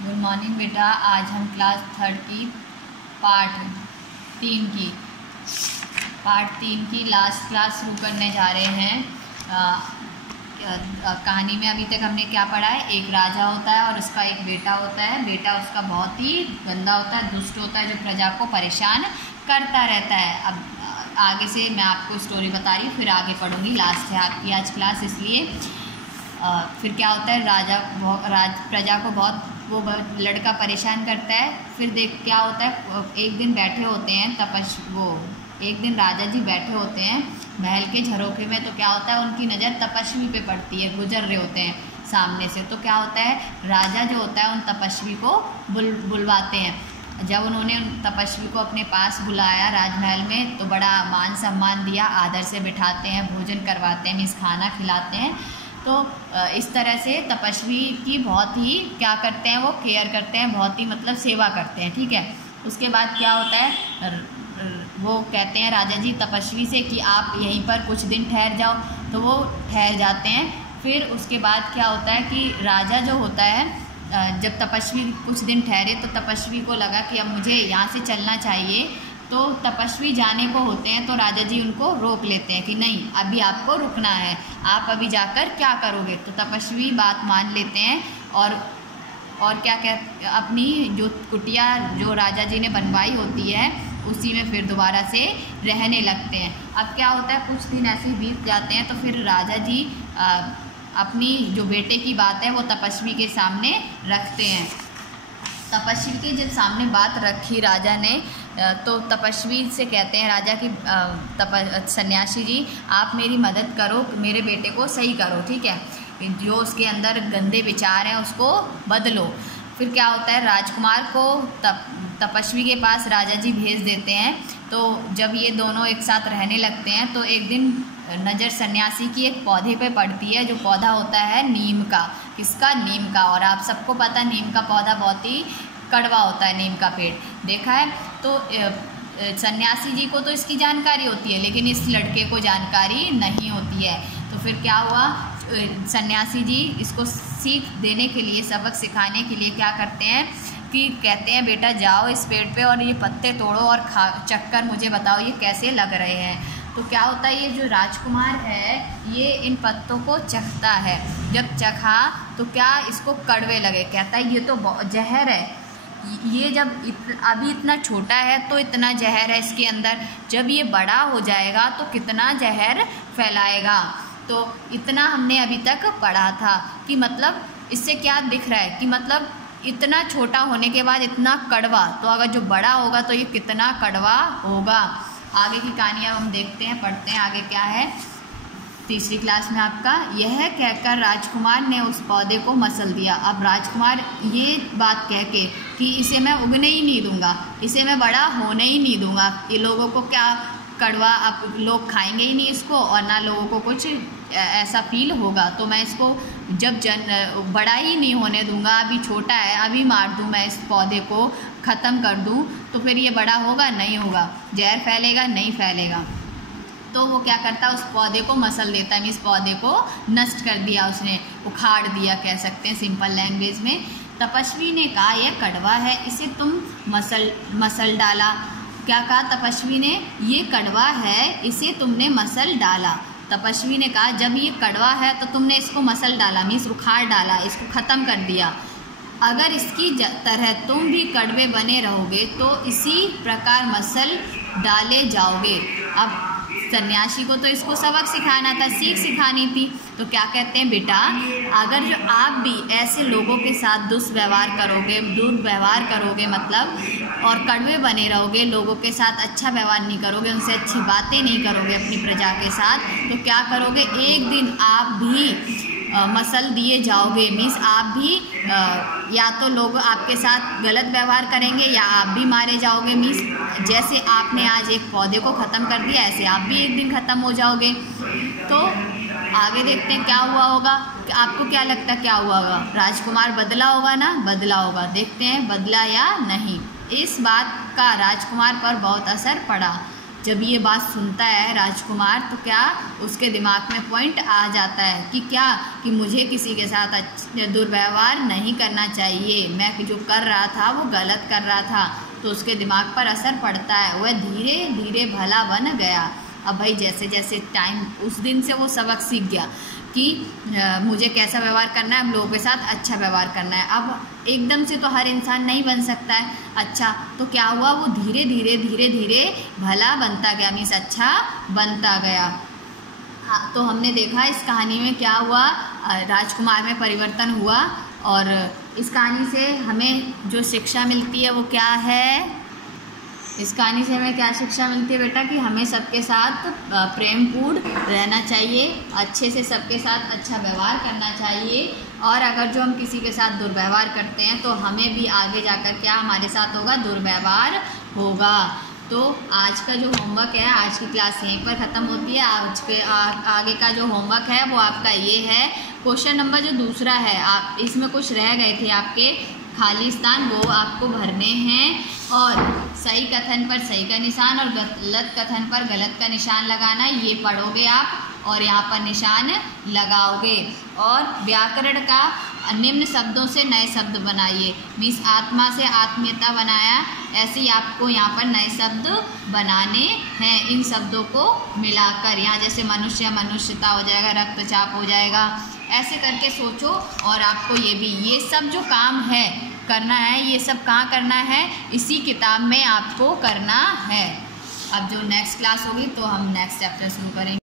Good morning बेटा। आज हम क्लास 3 की पार्ट 3 की लास्ट क्लास शुरू करने जा रहे हैं। कहानी में अभी तक हमने क्या पढ़ा है? एक राजा होता है और उसका एक बेटा होता है। बेटा उसका बहुत ही गंदा होता है, दुष्ट होता है, जो प्रजा को परेशान करता रहता है। अब आगे से मैं आपको स्टोरी बता रही हूँ, फिर आगे पढ़ूँगी। लास्ट है आपकी आज क्लास, इसलिए फिर क्या होता है, प्रजा को बहुत वो लड़का परेशान करता है। फिर देख क्या होता है, एक दिन बैठे होते हैं एक दिन राजा जी बैठे होते हैं महल के झरोखे में। तो क्या होता है, उनकी नज़र तपस्वी पे पड़ती है, गुजर रहे होते हैं सामने से। तो क्या होता है, राजा जो होता है उन तपस्वी को बुलवाते हैं। जब उन्होंने उन तपस्वी को अपने पास बुलाया राजमहल में, तो बड़ा मान सम्मान दिया, आदर से बिठाते हैं, भोजन करवाते हैं, मीन्स खाना खिलाते हैं। तो इस तरह से तपस्वी की बहुत ही क्या करते हैं, वो केयर करते हैं, बहुत ही मतलब सेवा करते हैं। ठीक है। उसके बाद क्या होता है, वो कहते हैं राजा जी तपस्वी से कि आप यहीं पर कुछ दिन ठहर जाओ। तो वो ठहर जाते हैं। फिर उसके बाद क्या होता है कि राजा जो होता है, जब तपस्वी कुछ दिन ठहरे तो तपस्वी को लगा कि अब मुझे यहाँ से चलना चाहिए। तो तपस्वी जाने को होते हैं तो राजा जी उनको रोक लेते हैं कि नहीं, अभी आपको रुकना है, आप अभी जाकर क्या करोगे। तो तपस्वी बात मान लेते हैं और क्या कहते, अपनी जो कुटिया जो राजा जी ने बनवाई होती है उसी में फिर दोबारा से रहने लगते हैं। अब क्या होता है, कुछ दिन ऐसे बीत जाते हैं। तो फिर राजा जी अपनी जो बेटे की बात है वो तपस्वी के सामने रखते हैं। तपस्वी के जब सामने बात रखी राजा ने, तो तपस्वी से कहते हैं राजा की सन्यासी जी, आप मेरी मदद करो, मेरे बेटे को सही करो। ठीक है, जो उसके अंदर गंदे विचार हैं उसको बदलो। फिर क्या होता है, राजकुमार को तपस्वी के पास राजा जी भेज देते हैं। तो जब ये दोनों एक साथ रहने लगते हैं तो एक दिन नज़र सन्यासी की एक पौधे पे पड़ती है, जो पौधा होता है नीम का। किसका? नीम का। और आप सबको पता है नीम का पौधा बहुत ही कड़वा होता है, नीम का पेड़ देखा है। तो सन्यासी जी को तो इसकी जानकारी होती है, लेकिन इस लड़के को जानकारी नहीं होती है। तो फिर क्या हुआ, सन्यासी जी इसको सीख देने के लिए, सबक सिखाने के लिए क्या करते हैं कि कहते हैं बेटा जाओ इस पेड़ पे और ये पत्ते तोड़ो और चखकर मुझे बताओ ये कैसे लग रहे हैं। तो क्या होता है, ये जो राजकुमार है ये इन पत्तों को चखता है। जब चखा तो क्या इसको कड़वे लगे, कहता है ये तो जहर है। ये जब अभी इतना छोटा है तो इतना जहर है इसके अंदर, जब ये बड़ा हो जाएगा तो कितना जहर फैलाएगा। तो इतना हमने अभी तक पढ़ा था कि मतलब इससे क्या दिख रहा है कि मतलब इतना छोटा होने के बाद इतना कड़वा, तो अगर जो बड़ा होगा तो ये कितना कड़वा होगा। आगे की कहानियाँ हम देखते हैं, पढ़ते हैं आगे क्या है। तीसरी क्लास में आपका यह कहकर राजकुमार ने उस पौधे को मसल दिया। अब राजकुमार ये बात कह के कि इसे मैं उगने ही नहीं दूंगा, इसे मैं बड़ा होने ही नहीं दूंगा, ये लोगों को क्या कड़वा, अब लोग खाएंगे ही नहीं इसको और ना लोगों को कुछ ऐसा फील होगा, तो मैं इसको जब बड़ा ही नहीं होने दूंगा, अभी छोटा है, अभी मार दूं मैं इस पौधे को, ख़त्म कर दूं, तो फिर ये बड़ा होगा नहीं होगा, जहर फैलेगा नहीं फैलेगा। तो वो क्या करता है, उस पौधे को मसल देता है, इस पौधे को नष्ट कर दिया, उसने उखाड़ दिया कह सकते हैं सिंपल लैंग्वेज में। तपस्वी ने कहा यह कड़वा है, इसे तुम मसल डाला। क्या कहा तपस्वी ने, ये कड़वा है, इसे तुमने मसल डाला। तपस्वी ने कहा जब ये कड़वा है तो तुमने इसको मसल डाला, मीन्स उखाड़ डाला, इसको ख़त्म कर दिया। अगर इसकी तरह तुम भी कड़वे बने रहोगे तो इसी प्रकार मसल डाले जाओगे। अब सन्यासी को तो इसको सबक सिखाना था, सीख सिखानी थी। तो क्या कहते हैं, बेटा अगर जो आप भी ऐसे लोगों के साथ दुष्व्यवहार करोगे मतलब, और कड़वे बने रहोगे, लोगों के साथ अच्छा व्यवहार नहीं करोगे, उनसे अच्छी बातें नहीं करोगे अपनी प्रजा के साथ, तो क्या करोगे, एक दिन आप भी मसल दिए जाओगे। मीन्स आप भी या तो लोग आपके साथ गलत व्यवहार करेंगे या आप भी मारे जाओगे। मीन्स जैसे आपने आज एक पौधे को ख़त्म कर दिया, ऐसे आप भी एक दिन ख़त्म हो जाओगे। तो आगे देखते हैं क्या हुआ होगा। आपको क्या लगता है क्या हुआ होगा? राजकुमार बदला होगा ना? बदला होगा। देखते हैं बदला या नहीं। इस बात का राजकुमार पर बहुत असर पड़ा। जब ये बात सुनता है राजकुमार तो क्या उसके दिमाग में पॉइंट आ जाता है कि क्या कि मुझे किसी के साथ दुर्व्यवहार नहीं करना चाहिए, मैं जो कर रहा था वो गलत कर रहा था। तो उसके दिमाग पर असर पड़ता है, वह धीरे धीरे भला बन गया। अब भाई जैसे जैसे टाइम, उस दिन से वो सबक सीख गया कि मुझे कैसा व्यवहार करना है, लोगों के साथ अच्छा व्यवहार करना है। अब एकदम से तो हर इंसान नहीं बन सकता है अच्छा, तो क्या हुआ, वो धीरे धीरे धीरे धीरे भला बनता गया, मीन्स अच्छा बनता गया। हाँ, तो हमने देखा इस कहानी में क्या हुआ, राजकुमार में परिवर्तन हुआ। और इस कहानी से हमें जो शिक्षा मिलती है वो क्या है, इस कहानी से हमें क्या शिक्षा मिलती है बेटा कि हमें सबके साथ प्रेमपूर्ण रहना चाहिए, अच्छे से सबके साथ अच्छा व्यवहार करना चाहिए। और अगर जो हम किसी के साथ दुर्व्यवहार करते हैं तो हमें भी आगे जाकर क्या हमारे साथ होगा, दुर्व्यवहार होगा। तो आज का जो होमवर्क है, आज की क्लास यहीं पर ख़त्म होती है। आज के आगे का जो होमवर्क है वो आपका ये है, क्वेश्चन नंबर जो दूसरा है, आप इसमें कुछ रह गए थे आपके खाली स्थान, वो आपको भरने हैं। और सही कथन पर सही का निशान और गलत कथन पर गलत का निशान लगाना, ये पढ़ोगे आप और यहाँ पर निशान लगाओगे। और व्याकरण का निम्न शब्दों से नए शब्द बनाइए, मीन्स आत्मा से आत्मीयता बनाया, ऐसे ही आपको यहाँ पर नए शब्द बनाने हैं। इन शब्दों को मिलाकर यहाँ जैसे मनुष्य, मनुष्यता हो जाएगा, रक्तचाप हो जाएगा, ऐसे करके सोचो। और आपको ये सब जो काम है करना है, ये सब कहाँ करना है, इसी किताब में आपको करना है। अब जो नेक्स्ट क्लास होगी तो हम नेक्स्ट चैप्टर शुरू करेंगे।